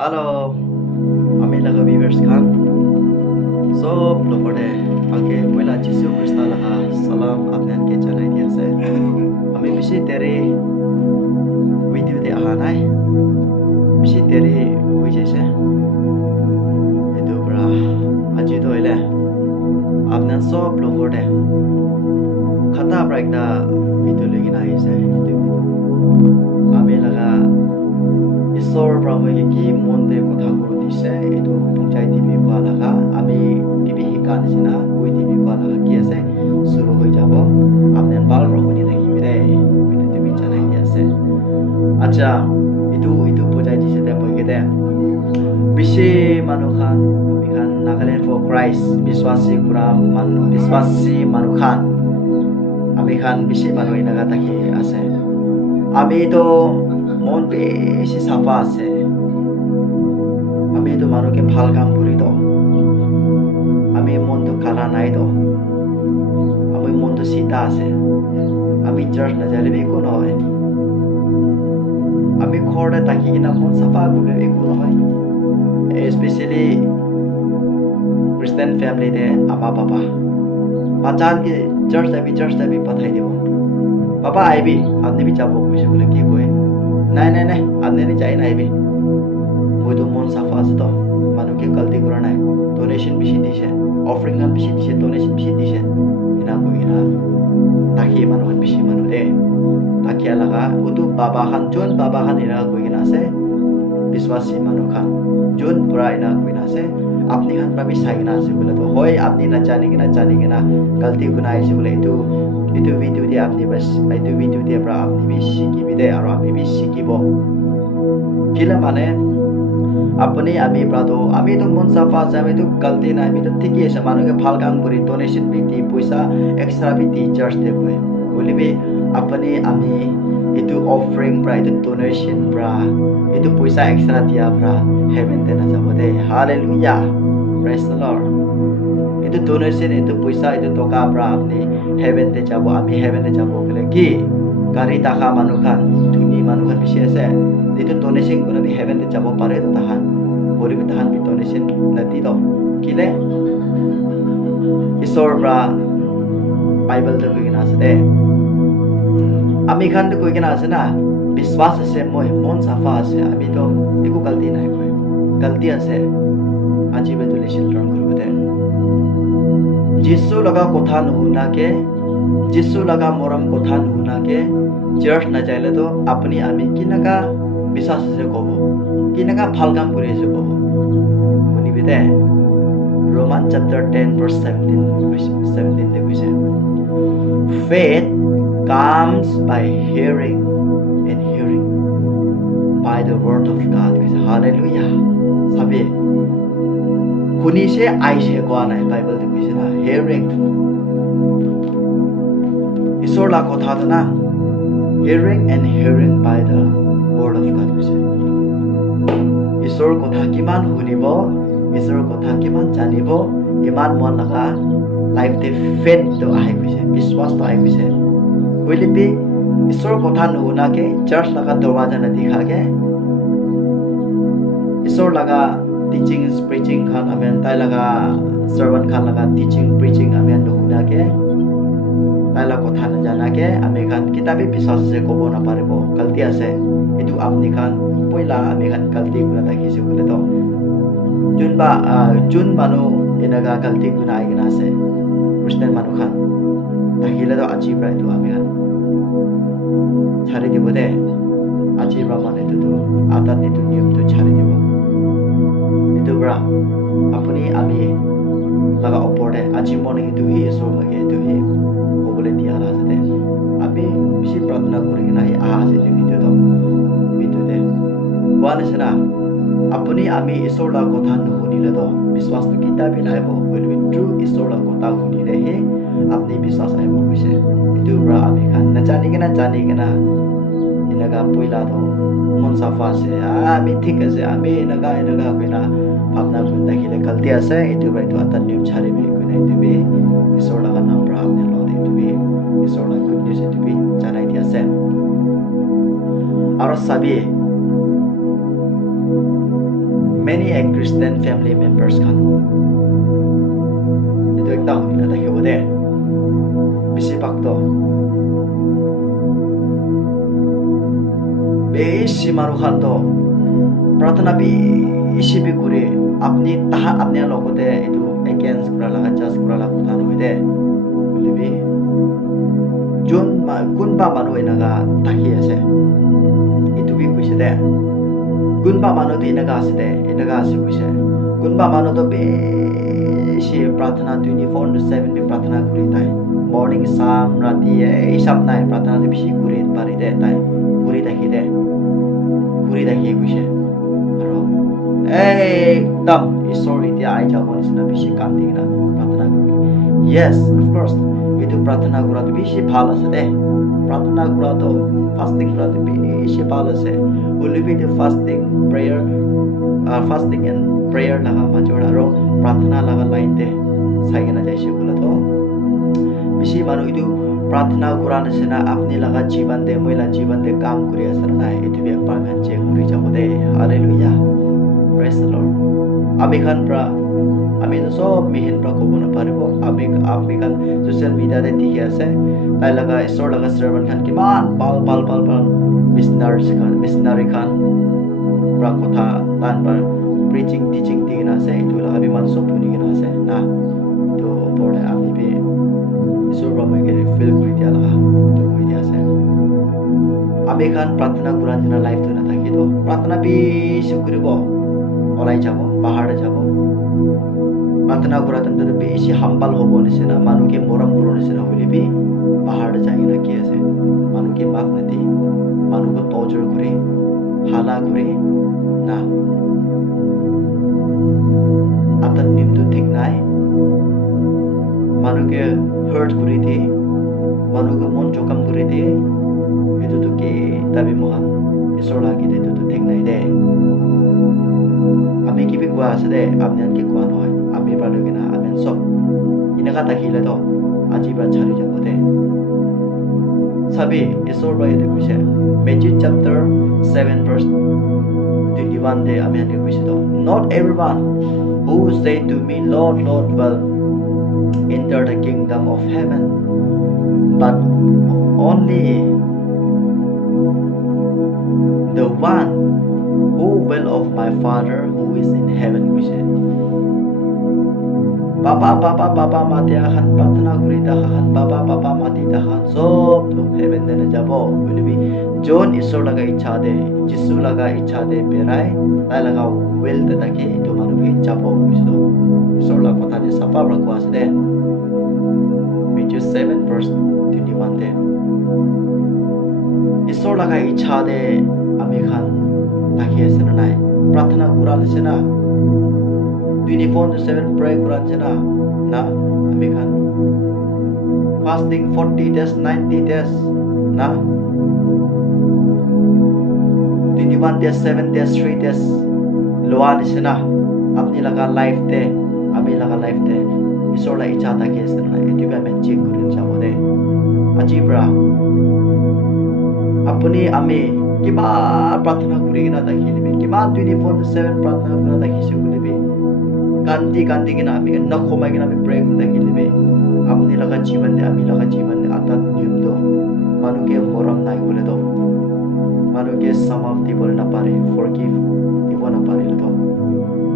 Halo, আমি laga viewers khan. Sob lokode age poila Jisu Krista laga salam apnan ke janai dia ase. Ami bishi tere video de aha nai. Bishi tere hui jese. Itu bra aji to ile. Apnan sob lokode khata bra ekta video legi na ase. Itu video. Ami laga ঈশ্বর ব্রহ্মকে কি মন দিয়ে কথা করে দিছে এটো panchayat TV কোৱা লাগা আমি টিভি শিকা নিচিনা কৈ টিভি কোৱা লাগা কি আছে শুরু হৈ যাব আপনার বাল রহনি দেখিবি দে কইনা টিভি জানাই দি আছে আচ্ছা ইটো পঞ্চায়েত দিছে দে বইকে দে বেশি মানুহ খান আমি খান নাগালেণ্ড ফর ক্রাইস্ট বিশ্বাসী মানুহ খান আমি খান বেশি মানুহ ইনাগা থাকি আছে আমি তো মন বেশি সাফা আছে আমি তো মানুষকে ভাল কাম করি তো আমি মন তো কালা নাই তো আমি মন তো সীতা আছে আমি চার্চ না যাইলে একো নহয় আমি ঘৰতে থাকি কিনা মন সাফা কৰিলে একো নহয় স্পেশালি খ্ৰীষ্টান ফ্যামিলিতে আমা পাপা বাচ্চাকে চার্চ যাবি পাঠাই দিব পাপা আইবি আপনি বি যাব কৈছে বলে কি কয় নাই আপনি যাই নাইবি মই তো মন সাফা আছে তো মানুষকে গলতি করা নাই ডোনেশন বেশি দিছে অফারিং গান বেশি দিছে ডোনেশন বেশি দিছে ইনা কই না তাকি মানুষ বেশি মানুষ দে তাকিয়া লাগা উতু বাবা খান জন বাবা খান ইনা কই না আছে বিশ্বাসী মানুষ খান জন পুরা ইনা কই না আছে আপনি খান ভাবি চাই না আছে বলে তো হয় আপনি না জানি কিনা গলতি গুনা আছে বলে itu video dia apni bas itu video dia pra apni bi শিকিবি দে আর আমি বি শিকিব কিলা মানে আপনি আমি প্রাতো আমি তো মন সাফা আছে আমি তো গলতি না আমি তো ঠিকই আছে মানুষকে ভাল কাম করি ডোনেশন বিতি পয়সা এক্সট্রা বিতি চার্জ দে কই বলিবি আপনি আমি itu offering pra itu donation pra itu পয়সা এক্সট্রা দিয়া pra heaven তে না যাব দে hallelujah praise the lord itu donation itu পয়সা itu toka pra apni heaven te jabo ami heaven te jabo kele ki gari taka manukan dhuni manukan beshi ase itu donation kuna bi heaven te jabo pare to tahan boli bi tahan bi donation nati to kile isor pra bible te koi kena ase de ami khan te koi kena ase na বিশ্বাস আছে মই মন সাফা আছে আমি তো একো গলতি নাই কই গলতি আছে আজি বে তুলি চিল্ড্ৰেন কৰিব দে যিশু লগা কথা নুশুনাকে যিশু লগা মৰম কথা নুশুনাকে চাৰ্চ নাযাইলে তো আপুনি আমি কিনাকা বিশ্বাস আছে ক'ব কিনাকা ভাল কাম কৰি আছে ক'ব শুনিবি দে Roman chapter 10 verse 17 তে কৈছে faith comes by hearing and hearing by the word of God কৈছে hallelujah sabi শুনিছে আইছে কোৱা নাই বাইবেল তে কৈছে না hearing ঈশ্বৰ লা কথা না hearing and hearing by the word of God কৈছে ঈশ্বৰৰ কথা কিমান শুনিব ঈশ্বৰৰ কথা কিমান জানিব ইমান মন লগা লাইফ তে ফেথ তো আহি গৈছে বিশ্বাস তো আহি গৈছে বলিবি ঈশ্বৰৰ কথা নুশুনাকে চাৰ্চ লগা দৰৱাজা নাদিখাকে ঈশ্বৰ লগা teaching preaching khan amen tai laga servant khan laga teaching preaching amen nuhuna ke tai la kotha na jana ke ame khan kitabi biswas se kobo na paribo galti ase etu apni khan poila ame khan galti guna takhisu bole to jun manu enaga galti guna aigena ase christian manu khan takhile to achi prai to ame khan chhari dibo de achi pra mane to atat ni to niyam to chhari dibo itu bra apuni ami laga oporde aji morning itu hi so mage itu hi kobole dia la sate abi bishi pratna kori na hi a ase video de wane sena apuni ami isor la kotha nuhunile to biswas to kitab bi naibo bolbi true isor la kotha hunile he apni biswas aibo kise itu bra ami khan na jani kena inaga poila to মন সাফা আছে আমি ঠিক আছে আমি এনেকা কইনা ভাবনা বুদ্ধা খিলে গলতি আছে এটো বাইতো আতা নিয়ম ছাড়িবি কইনা দিবি ঈশ্বৰ লগা নাম পৰা আপনি লদে দিবি ঈশ্বৰ লগা গুড নিউজ দিবি জানাই দি আছে আৰু সাবি many a Christian family members kan itu ekta hunina takhibo de বেশিরভাগ তো বেশি মানুহ খান তো প্ৰাৰ্থনা বেছি কৰে আপনি তাহা আপনার লগতে এইটো এগেইনষ্ট করা লাগা জাজ করা লাগা কথা নহয় দে বুলিবি যোন কোনবা মানুহ এনেকা থাকি আছে এইটো বি কৈছে দে কোনবা মানুহটো এনেকা আছে দে এনেকা আছে কৈছে কোনবা মানুহটো বেছি প্ৰাৰ্থনা 24/7 বি প্ৰাৰ্থনা কৰি তাই মর্নিং সাম রাতি এই সব নাই প্রার্থনা বেশি করে পারি দে তাই করে দেখি কৈছে আর একদম ঈশ্বর এতিয়া আই যাব নিচিনা বেশি কান্দি কিনা প্রার্থনা করি ইয়েস অফকোর্স এইটো প্রার্থনা করাটো বেশি ভাল আছে দে প্রার্থনা করাটো ফাস্টিং করাটো বেশি ভাল আছে উলিবি দে ফাস্টিং এন্ড প্রেয়ার লাগা মাজৰ আৰু প্রার্থনা লাগা লাইন দে চাই কিনা যাইছে বোলে তো বেশি মানুহ এইটো প্ৰাৰ্থনা কৰা নিচিনা আপনি লগা জীৱন দে মহিলা জীৱন দে কাম কৰি আছে নাই এইটো একবাৰ মান চেক কৰি যাব দে হালেলুয়া প্ৰেজ দ্য লৰ্ড আমি খান পৰা আমি সব মিহিন পৰা ক'ব নাপাৰিব আমি খান সোশ্যাল মিডিয়াতে দেখি আছে তাই লগা ঈশ্বৰ লগা চাৰ্ভেণ্ট খান কিমান ভাল মিছনাৰী খান পৰা কথা তান পৰা প্ৰিচিং টিচিং দি কিনে আছে এইটো লগা বিমান চব শুনি কিনে আছে না এইটো ওপৰতে আমি ঈশ্বৰ ব্ৰহ্মকে ফিল কৰি দিয়া লগা এইটো কৰি দিয়া আছে আমি খান প্ৰাৰ্থনা কৰা নিচিনা লাইফটো নাথাকিব প্ৰাৰ্থনা বেছি কৰিব ওলাই যাব পাহাৰে যাব প্ৰাৰ্থনা কৰা তেন্তে বেছি হাম্বাল হ'ব নিচিনা মানুহকে মৰম কৰোঁ নিচিনা হ'লেবি পাহাৰে যাই কিনে কি আছে মানুহকে মাফ নিদি মানুহকে টৰ্চাৰ কৰি হালা কৰি না আটাৰ নিয়মটো ঠিক নাই মানুহকে হাৰ্ট কৰি দিয়ে মানুহকে মন জখম কৰি দিয়ে এইটোতো কি দাবী মহান ঈশ্বৰ লাগি দে এইটোতো ঠিক নাই দে আমি কিবি কোৱা আছে দে আপুনি আনকি কোৱা নহয় আমি পালো কিনা আমি চব এনেকা থাকিলে তো আজি পৰা চাৰি যাব দে চাবি ঈশ্বৰ বা এইটো কৈছে মেথিউ চেপ্টাৰ 7:21 দে আমি আনকি কৈছে তো not everyone who say to me Lord Lord will enter the kingdom of heaven but only the one who will of my Father who is in heaven কৈছে বাবা মাতি আখান প্ৰাৰ্থনা কৰি দেখান বাবা মাতি দেখান চব তো হেভেন দেনে যাব বুলিবি যোন ঈশ্বৰ লগা ইচ্ছা দে যিশু লগা ইচ্ছা দে বেৰাই তাই লগা উইল দে তাকে এইটো মানুহে যাব কৈছে ঈশ্বৰ লগা কথা দে চাফা ৰাখোঁ আছে দে Matthew 7:21 দে ঈশ্বৰ লগা ইচ্ছা দে আমি খান থাকি আছে নাই প্ৰাৰ্থনা কৰা নিচিনা 24/7 pray কৰা নিচিনা না আমি খান fasting 40 days 90 days না 21 days 7 days 3 days লোৱা নিচিনা আপনি লগা লাইফ দে আমি লগা লাইফ দে ঈশ্বৰ লগা ইচ্ছা থাকি আছে নাই এইটো আমি চেক কৰি যাব দে আজিৰ পৰা আপুনি আমি কিবা প্ৰাৰ্থনা কৰি কিনা দেখিলিবি কিমান 24/7 প্ৰাৰ্থনা কৰা দেখিছো বুলিবি কান্দি কিনা আমি নকমাই কিনা আমি প্ৰে কৰি দেখিলিবি আপুনি লগা জীৱন দে আমি লগা জীৱন দে আটাত নিয়মটো মানুহকে মৰম নাই বোলে তো মানুহকে সমাপ দিবলৈ নাপাৰে ফৰগিভ দিব নাপাৰিলে তো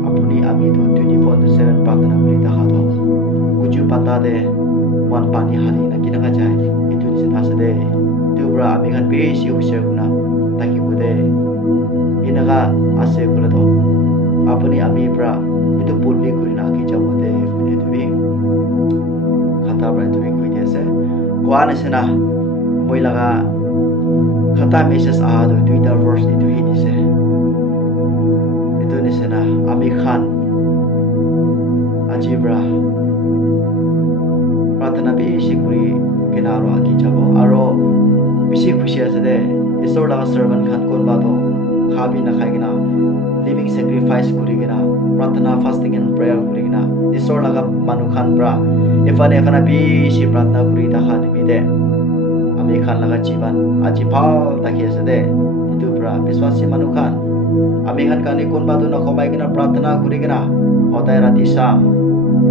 আপুনি আমি তো 24/7 প্ৰাৰ্থনা কৰি দেখাতো কুচু পাতা দে মন পানী হালি না কিনা যায় এইটো নিচিনা আছে দে এইটোৰ পৰা আমি খান বেছি হুঁচিয়াৰ শুনা থাকিব দে এনেকা আছে বোলে তো আপুনি আমি পৰা এইটো পল্লি কৰি নাকি যাব দে শুনে তুমি খাতাৰ পৰা তুমি কৈ দি আছে কোৱা নিচিনা মই লগা খাতা মেছেজ আহা তো টুইটাৰ ভাৰ্ছ এইটো হি দিছে এইটো নিচিনা আমি খান আজিৰ পৰা প্ৰাৰ্থনা বেছি কৰি কিনা আৰু আঁকি যাব আৰু বেছি খুচি আছে দে ঈশ্বৰ লগা চাৰ্ভেণ্ট খান কোনোবা তো খাবি নাখাই কিনা লিভিং চেক্ৰিফাইচ কৰি কিনা প্ৰাৰ্থনা ফাষ্টিং এণ্ড প্ৰেয়াৰ কৰি কিনা ঈশ্বৰ লগা মানুহ খান পৰা এফালে বেছি প্ৰাৰ্থনা কৰি দেখা নিবি দে আমি খান লগা জীৱন আজি ভাল থাকি আছে দে এইটোৰ পৰা বিশ্বাসী মানুহ খান আমি খান কানি কোনবা তো নকমাই কিনা প্রার্থনা করি কিনা সদায় ৰাতি চাম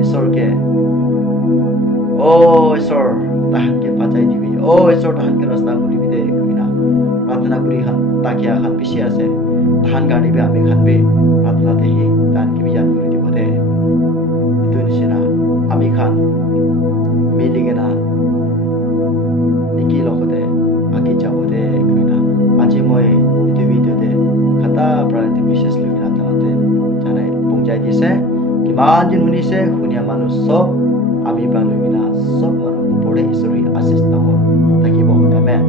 ঈশ্বৰকে ঈশ্বৰ তাহানকে বাঁচাই দিবি ঈশ্বৰ তাহানকে ৰাস্তা খুলিবি দে কিনা প্ৰাৰ্থনা কৰি খান তাকিয়া খান পিছি আছে তাহান কাৰণেবি আমি খানবি প্ৰাৰ্থনাতে সি তাহানকে ইয়াদ কৰি দিব দে এইটো নিচিনা আমি খান মিলি কিনা একেই লগতে আগে যাব দে কিনা আজি মই এইটো ভিডিঅ'তে খাতা পৰা এইটো মেছেজ লৈ কিনা তাহাঁতে জানাই বুজাই দিছে কিমান দিন শুনিছে শুনিয়া মানুহ চব আমি পৰা লৈ কিনা চব মানুহ ওপৰতে ঈশ্বৰী আশীষ ডাঙৰ থাকিব আমেন